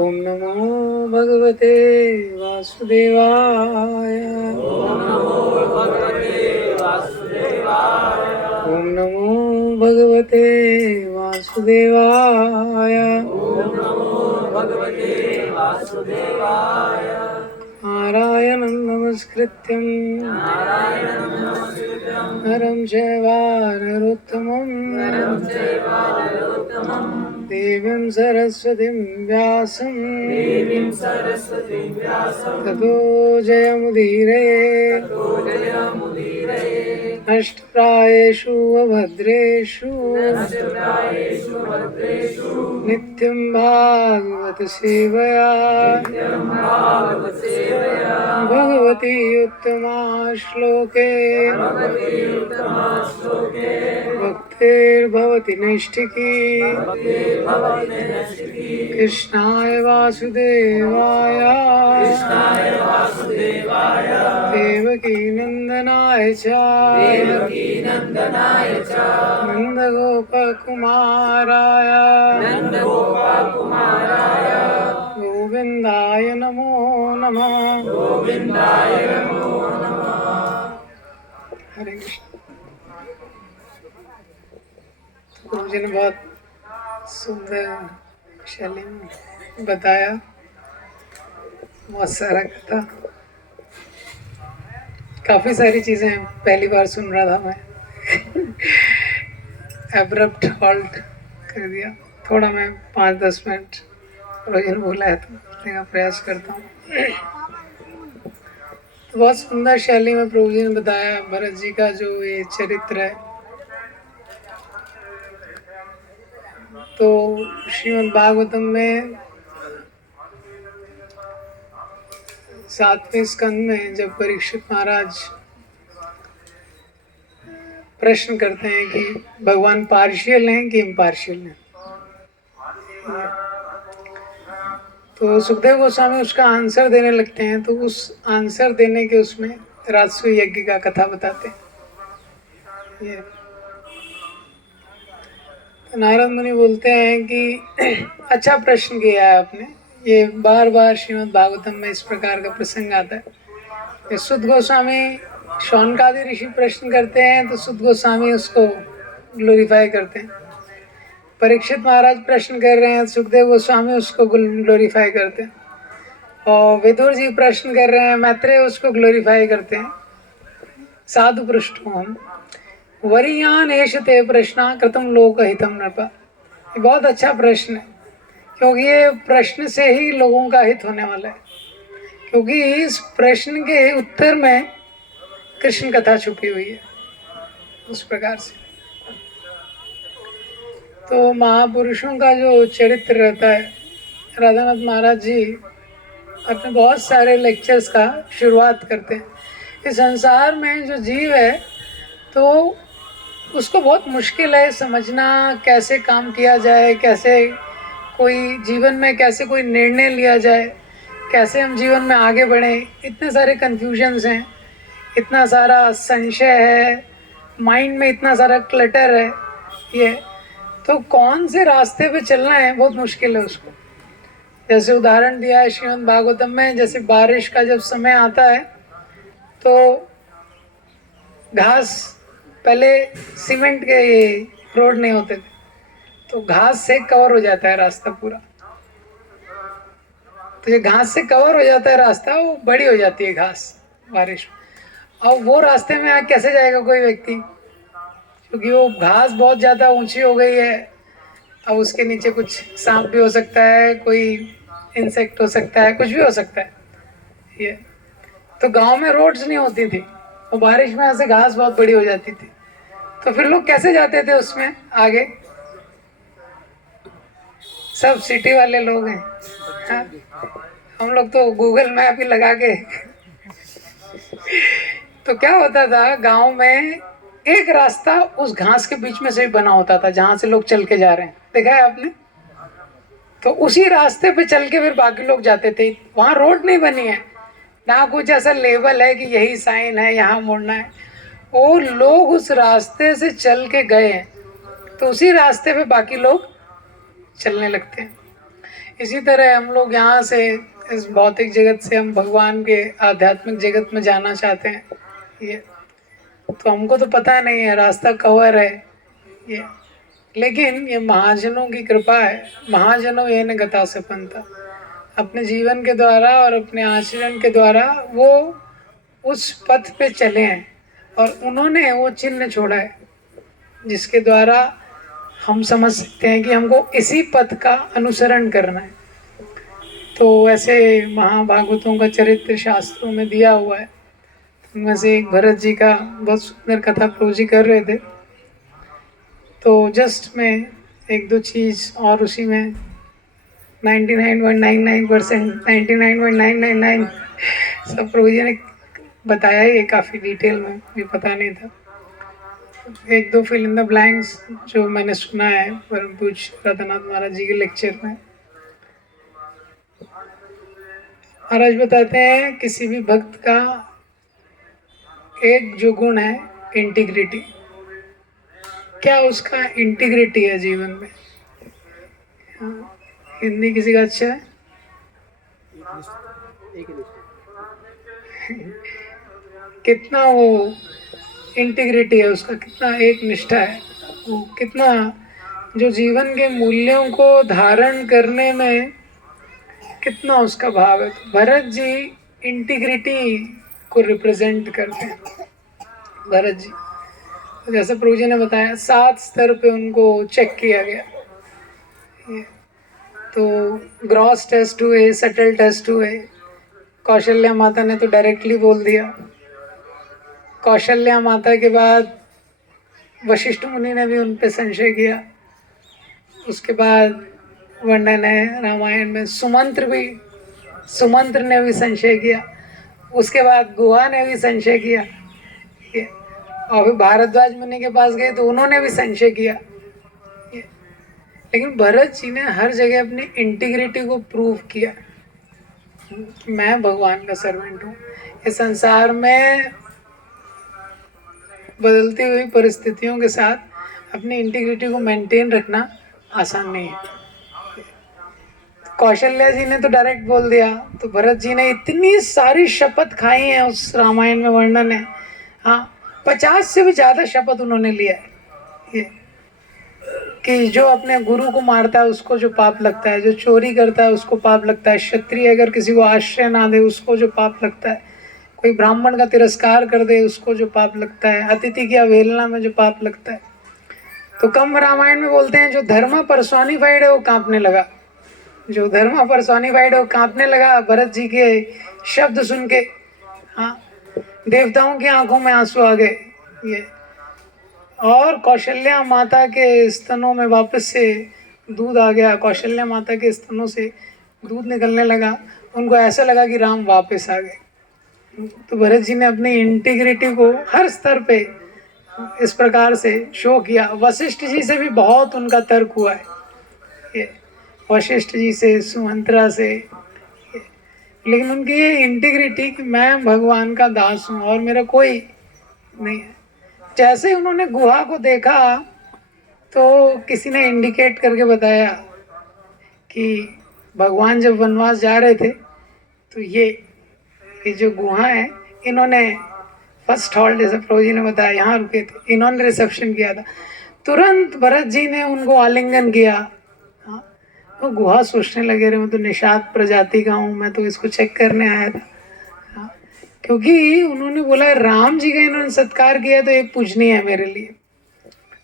ओम नमो भगवते वासुदेवाय। ओम नमो भगवते वासुदेवाय। नारायणं नमस्कृत्यं नरं चैव नरोत्तमं देवीं सरस्वतीं व्यासं ततो जयमुदीरये। नष्टप्रायेषु अभद्रेषु नित्यं भागवत सेवया भगवती उत्तमा श्लोके भक्तिर्भवति नैष्ठिकी। कृष्णाय वासुदेवाय देवकी नंदनाय च नंदगोपकुमाराय गोविंदाय नमो नमः। हरे कृष्ण। गुरु जी ने बहुत सुंदर शैली में बताया, बहुत सारा कथा, काफी सारी चीजें पहली बार सुन रहा था मैं। एब्रप्ट हॉल्ट कर दिया थोड़ा, मैं 5-10 मिनट रोजन बोला है तो बोलने का प्रयास करता हूँ। तो बहुत सुंदर शैली में प्रभु जी ने बताया भरत जी का जो ये चरित्र है। तो श्रीमद् भागवतम में 7वें स्कंद में जब परीक्षित महाराज प्रश्न करते हैं कि भगवान पार्शियल हैं कि इम्पार्शियल हैं, तो सुखदेव गोस्वामी उसका आंसर देने लगते हैं। तो उस आंसर देने के उसमें राजसूय यज्ञ का कथा बताते हैं। ये तो नारद मुनि बोलते हैं कि अच्छा प्रश्न किया है आपने। ये बार बार श्रीमद् भागवतम में इस प्रकार का प्रसंग आता है। ये सुद गोस्वामी शौनकादि ऋषि प्रश्न करते हैं तो सुद गोस्वामी उसको ग्लोरीफाई करते हैं। परीक्षित महाराज प्रश्न कर रहे हैं, सुखदेव गोस्वामी उसको ग्लोरीफाई करते हैं। और विदुर जी प्रश्न कर रहे हैं, मैत्रेय उसको ग्लोरीफाई करते हैं। साधु पृष्ठों हम वरियान एष ते प्रश्न कृतम लोक हितम नृप। ये बहुत अच्छा प्रश्न है, क्योंकि ये प्रश्न से ही लोगों का हित होने वाला है। क्योंकि इस प्रश्न के उत्तर में कृष्ण कथा छुपी हुई है। उस प्रकार से तो महापुरुषों का जो चरित्र रहता है, राधानाथ महाराज जी अपने बहुत सारे लेक्चर्स का शुरुआत करते हैं। इस संसार में जो जीव है तो उसको बहुत मुश्किल है समझना कैसे काम किया जाए, कैसे कोई जीवन में कैसे कोई निर्णय लिया जाए, कैसे हम जीवन में आगे बढ़ें। इतने सारे कन्फ्यूजन्स हैं, इतना सारा संशय है, माइंड में इतना सारा क्लटर है। ये तो कौन से रास्ते पे चलना है बहुत मुश्किल है उसको। जैसे उदाहरण दिया है श्रीमद् भागवतम में, जैसे बारिश का जब समय आता है तो घास, पहले सीमेंट के ये रोड नहीं होते थे तो घास से कवर हो जाता है रास्ता पूरा। तो ये घास से कवर हो जाता है रास्ता, वो बड़ी हो जाती है घास बारिश में। अब वो रास्ते में कैसे जाएगा कोई व्यक्ति, क्योंकि वो घास बहुत ज़्यादा ऊंची हो गई है। अब उसके नीचे कुछ सांप भी हो सकता है, कोई इंसेक्ट हो सकता है, कुछ भी हो सकता है। ये तो गांव में रोड्स नहीं होती थी, वो बारिश में ऐसे घास बहुत बड़ी हो जाती थी। तो फिर लोग कैसे जाते थे उसमें आगे? सब सिटी वाले लोग हैं। हाँ? हम लोग तो गूगल मैप ही लगा के तो क्या होता था, गांव में एक रास्ता उस घास के बीच में से भी बना होता था जहां से लोग चल के जा रहे हैं, देखा है आपने? तो उसी रास्ते पे चल के फिर बाकी लोग जाते थे। वहां रोड नहीं बनी है, ना कुछ ऐसा लेबल है कि यही साइन है यहाँ मुड़ना है। वो लोग उस रास्ते से चल के गए हैं तो उसी रास्ते पे बाकी लोग चलने लगते हैं। इसी तरह हम लोग यहाँ से इस भौतिक जगत से हम भगवान के आध्यात्मिक जगत में जाना चाहते हैं, ये तो हमको तो पता नहीं है रास्ता कवर है ये, लेकिन ये महाजनों की कृपा है। महाजनों ये न गता सपंता, अपने जीवन के द्वारा और अपने आचरण के द्वारा वो उस पथ पे चले हैं और उन्होंने वो चिन्ह छोड़ा है जिसके द्वारा हम समझ सकते हैं कि हमको इसी पथ का अनुसरण करना है। तो ऐसे महाभागवतों का चरित्र शास्त्रों में दिया हुआ है। उनमें से एक भरत जी का बहुत सुंदर कथा प्रभु जी कर रहे थे, तो जस्ट मैं एक दो चीज़ और उसी में 99.99% 99.999 सब प्रभु जी ने बताया ही, काफ़ी डिटेल में भी पता नहीं था। एक दो फिल इन द ब्लैंक्स जो मैंने सुना है परम पूज्य रतनाथ महाराज जी के लेक्चर में। महाराज बताते हैं किसी भी भक्त का एक जो गुण है इंटीग्रिटी, क्या उसका इंटीग्रिटी है जीवन में। हाँ, हिंदी किसी का अच्छा है? कितना वो इंटीग्रिटी है उसका, कितना एक निष्ठा है, वो कितना जो जीवन के मूल्यों को धारण करने में कितना उसका भाव है। तो भरत जी इंटीग्रिटी को रिप्रेजेंट करते हैं। भरत जी जैसे प्रभु जी ने बताया 7 स्तर पे उनको चेक किया गया, तो ग्रॉस टेस्ट हुए, सटल टेस्ट हुए। कौशल्या माता ने तो डायरेक्टली बोल दिया। कौशल्या माता के बाद वशिष्ठ मुनि ने भी उन पे संशय किया। उसके बाद वर्णन है रामायण में सुमंत्र ने भी संशय किया। उसके बाद गुहा ने भी संशय किया, और फिर भारद्वाज मुनि के पास गए तो उन्होंने भी संशय किया। लेकिन भरत जी ने हर जगह अपनी इंटीग्रिटी को प्रूव किया। मैं भगवान का सर्वेंट हूँ। इस संसार में बदलती हुई परिस्थितियों के साथ अपनी इंटीग्रिटी को मेंटेन रखना आसान नहीं है। कौशल्या जी ने तो डायरेक्ट बोल दिया, तो भरत जी ने इतनी सारी शपथ खाई हैं, उस रामायण में वर्णन है। हाँ, 50 से भी ज़्यादा शपथ उन्होंने लिया है ये, कि जो अपने गुरु को मारता है उसको जो पाप लगता है, जो चोरी करता है उसको पाप लगता है, क्षत्रिय अगर किसी को आश्रय ना दे उसको जो पाप लगता है, कोई ब्राह्मण का तिरस्कार कर दे उसको जो पाप लगता है, अतिथि की अवहेलना में जो पाप लगता है। तो कम रामायण में बोलते हैं जो धर्म पर्सोनिफाइड है वो कांपने लगा। जो धर्म पर्सोनिफाइड है वो कांपने लगा भरत जी के शब्द सुन के। हाँ, देवताओं की आंखों में आंसू आ गए ये। और कौशल्या माता के स्तनों में वापस से दूध आ गया। कौशल्या माता के स्तनों से दूध निकलने लगा। उनको ऐसा लगा कि राम वापस आ गए। तो भरत जी ने अपनी इंटीग्रिटी को हर स्तर पे इस प्रकार से शो किया। वशिष्ठ जी से भी बहुत उनका तर्क हुआ है ये, वशिष्ठ जी से, सुमंत्रा से, लेकिन उनकी ये इंटीग्रिटी कि मैं भगवान का दास हूँ और मेरा कोई नहीं है। जैसे उन्होंने गुहा को देखा तो किसी ने इंडिकेट करके बताया कि भगवान जब वनवास जा रहे थे तो ये जो गुहा है, इन्होंने फर्स्ट हॉल्ट जैसे प्रभु जी ने बताया यहाँ रुके थे, इन्होंने रिसेप्शन किया था। तुरंत भरत जी ने उनको आलिंगन किया। हाँ, वो गुहा सोचने लगे रहे, मैं तो निषाद प्रजाति का हूँ, मैं तो इसको चेक करने आया था। हाँ, क्योंकि उन्होंने बोला राम जी का इन्होंने सत्कार किया तो ये पूजनीय है मेरे लिए।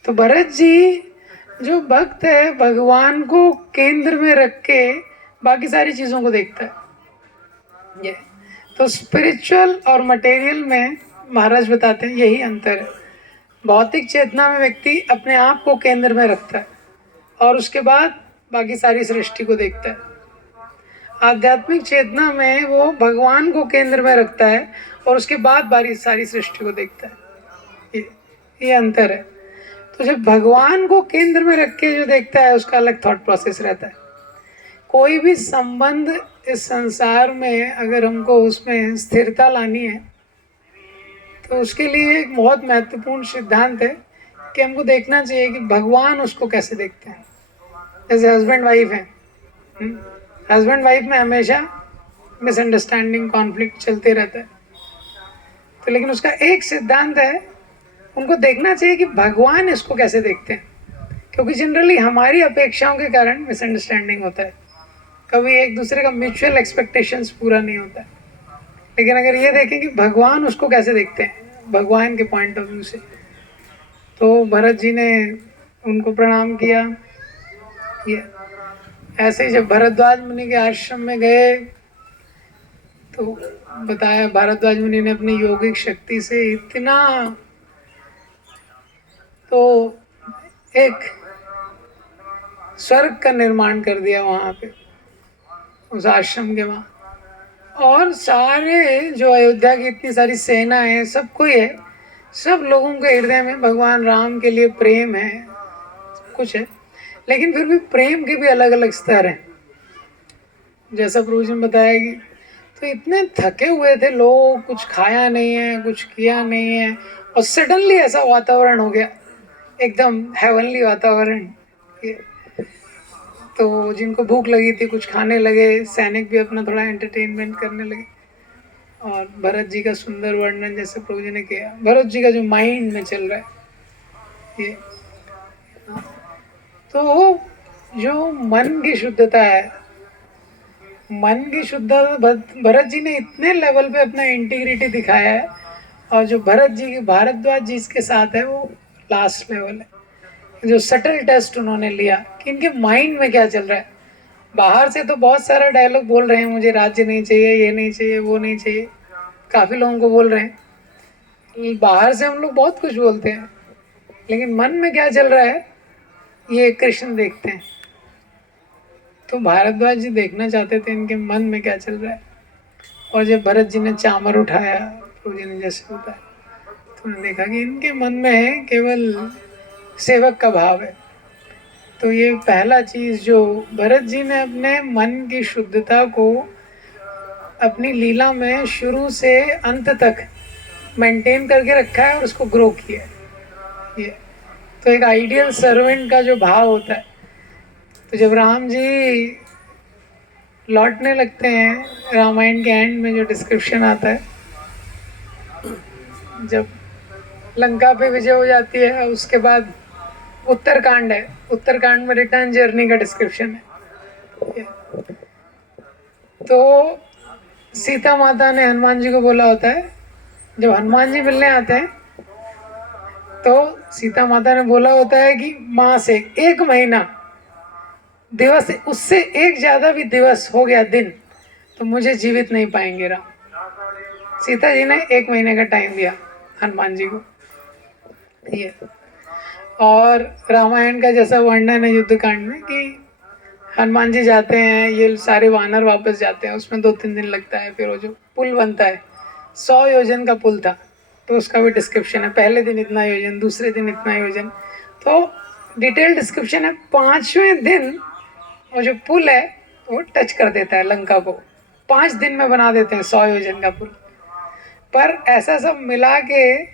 तो भरत जी जो भक्त है भगवान को केंद्र में रख के बाकी सारी चीज़ों को देखता है ये। तो स्पिरिचुअल और मटेरियल में महाराज बताते हैं यही अंतर है। भौतिक चेतना में व्यक्ति अपने आप को केंद्र में रखता है और उसके बाद बाकी सारी सृष्टि को देखता है। आध्यात्मिक चेतना में वो भगवान को केंद्र में रखता है और उसके बाद बारी सारी सृष्टि को देखता है। ये अंतर है। तो जब भगवान को केंद्र में रख के जो देखता है उसका अलग थॉट प्रोसेस रहता है। कोई भी संबंध इस संसार में अगर हमको उसमें स्थिरता लानी है तो उसके लिए एक बहुत महत्वपूर्ण सिद्धांत है कि हमको देखना चाहिए कि भगवान उसको कैसे देखते हैं। जैसे हस्बैंड वाइफ है, हस्बैंड वाइफ में हमेशा मिसअंडरस्टैंडिंग, कॉन्फ्लिक्ट चलते रहता है। तो लेकिन उसका एक सिद्धांत है, उनको देखना चाहिए कि भगवान इसको कैसे देखते हैं, क्योंकि जनरली हमारी अपेक्षाओं के कारण मिसअंडरस्टैंडिंग होता है, कभी एक दूसरे का म्यूचुअल एक्सपेक्टेशंस पूरा नहीं होता है। लेकिन अगर ये देखें कि भगवान उसको कैसे देखते हैं, भगवान के पॉइंट ऑफ व्यू से, तो भरत जी ने उनको प्रणाम किया। ये ऐसे ही जब भरद्वाज मुनि के आश्रम में गए तो बताया, भारद्वाज मुनि ने अपनी योगिक शक्ति से इतना तो एक स्वर्ग का निर्माण कर दिया वहाँ पे, उस आश्रम के वहाँ। और सारे जो अयोध्या की इतनी सारी सेना है, सब कोई है, सब लोगों के हृदय में भगवान राम के लिए प्रेम है, कुछ है। लेकिन फिर भी प्रेम के भी अलग अलग स्तर हैं। जैसा प्रभु जी ने बताया कि तो इतने थके हुए थे लोग, कुछ खाया नहीं है, कुछ किया नहीं है, और सडनली ऐसा वातावरण हो गया, एकदम हेवनली वातावरण। तो जिनको भूख लगी थी कुछ खाने लगे, सैनिक भी अपना थोड़ा एंटरटेनमेंट करने लगे। और भरत जी का सुंदर वर्णन जैसे प्रभु जी ने किया, भरत जी का जो माइंड में चल रहा है ये, तो जो मन की शुद्धता है, मन की शुद्धता, भरत जी ने इतने लेवल पे अपना इंटीग्रिटी दिखाया है। और जो भरत जी की भारद्वाज जी के साथ है वो लास्ट लेवल है, जो सटल टेस्ट उन्होंने लिया कि इनके माइंड में क्या चल रहा है। बाहर से तो बहुत सारा डायलॉग बोल रहे हैं, मुझे राज्य नहीं चाहिए, ये नहीं चाहिए, वो नहीं चाहिए, काफ़ी लोगों को बोल रहे हैं। बाहर से हम लोग बहुत कुछ बोलते हैं, लेकिन मन में क्या चल रहा है ये कृष्ण देखते हैं। तो भारद्वाज जी देखना चाहते थे इनके मन में क्या चल रहा है। और जब भरत जी ने चामर उठाया, प्रभु जी ने जैसे बताया, तो उन्होंने देखा कि इनके मन में है केवल सेवक का भाव है। तो ये पहला चीज़ जो भरत जी ने अपने मन की शुद्धता को अपनी लीला में शुरू से अंत तक मेंटेन करके रखा है और उसको ग्रो किया है। ये तो एक आइडियल सर्वेंट का जो भाव होता है। तो जब राम जी लौटने लगते हैं, रामायण के एंड में जो डिस्क्रिप्शन आता है, जब लंका पे विजय हो जाती है, उसके बाद उत्तरकांड है, उत्तरकांड में रिटर्न जर्नी का डिस्क्रिप्शन है। तो सीता माता ने हनुमान जी को बोला होता है, जब हनुमान जी मिलने आते हैं तो सीता माता ने बोला होता है कि माँ से 1 महीना दिवस, उससे एक ज़्यादा भी दिवस हो गया दिन तो मुझे जीवित नहीं पाएंगे राम। सीता जी ने 1 महीने का टाइम दिया हनुमान जी को। ये और रामायण का जैसा वर्णन है युद्धकांड में कि हनुमान जी जाते हैं, ये सारे वानर वापस जाते हैं, उसमें 2-3 दिन लगता है। फिर वो जो पुल बनता है, 100 योजन का पुल था, तो उसका भी डिस्क्रिप्शन है, पहले दिन इतना योजन, दूसरे दिन इतना योजन, तो डिटेल डिस्क्रिप्शन है। 5वें दिन वो जो पुल है वो टच कर देता है लंका को, 5 दिन में बना देते हैं 100 योजन का पुल। पर ऐसा सब मिला के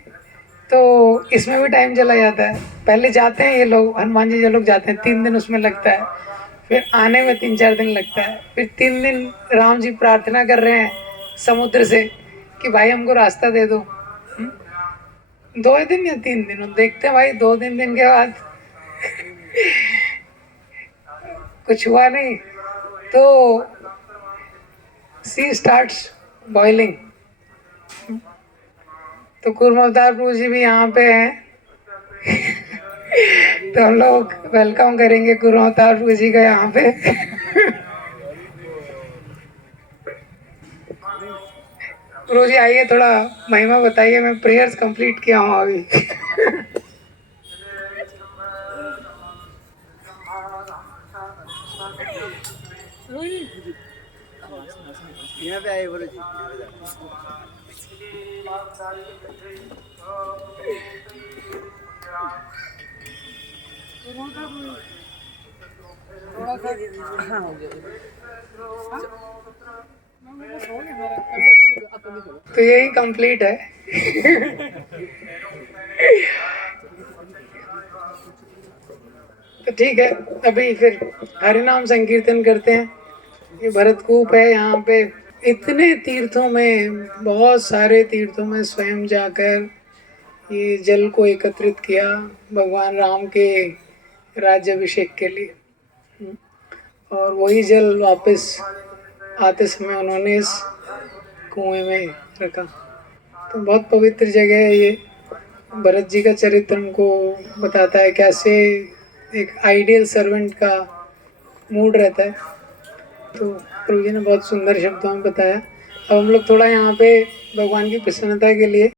तो इसमें भी टाइम चला जाता है। पहले जाते हैं ये लोग, हनुमान जी जो लोग जाते हैं, 3 दिन उसमें लगता है, फिर आने में 3-4 दिन लगता है, फिर 3 दिन राम जी प्रार्थना कर रहे हैं समुद्र से कि भाई हमको रास्ता दे दो। 2 दिन या 3 दिन, देखते हैं भाई 2-3 दिन के बाद कुछ हुआ नहीं तो सी स्टार्ट्स बॉइलिंग। तो कुर्म अवतार प्रभु जी भी यहाँ पे हैं तो हम लोग वेलकम करेंगे कुर्म अवतार प्रभु जी का यहाँ पे प्रभु जी आइए, थोड़ा महिमा बताइए, मैं प्रेयर्स कंप्लीट किया हूँ अभी यहाँ पे आए बोलो जी। हाँ हो गया। तो यही कंप्लीट है तो ठीक है, अभी फिर हरिनाम संकीर्तन करते हैं। ये भरतकूप है, यहाँ पे इतने तीर्थों में, बहुत सारे तीर्थों में स्वयं जाकर ये जल को एकत्रित किया भगवान राम के राज्याभिषेक के लिए। और वही जल वापस आते समय उन्होंने इस कुएं में रखा। तो बहुत पवित्र जगह है ये। भरत जी का चरित्र हमको बताता है कैसे एक आइडियल सर्वेंट का मूड रहता है। तो प्रभु जी ने बहुत सुंदर शब्दों में बताया। अब हम लोग थोड़ा यहाँ पे भगवान की प्रसन्नता के लिए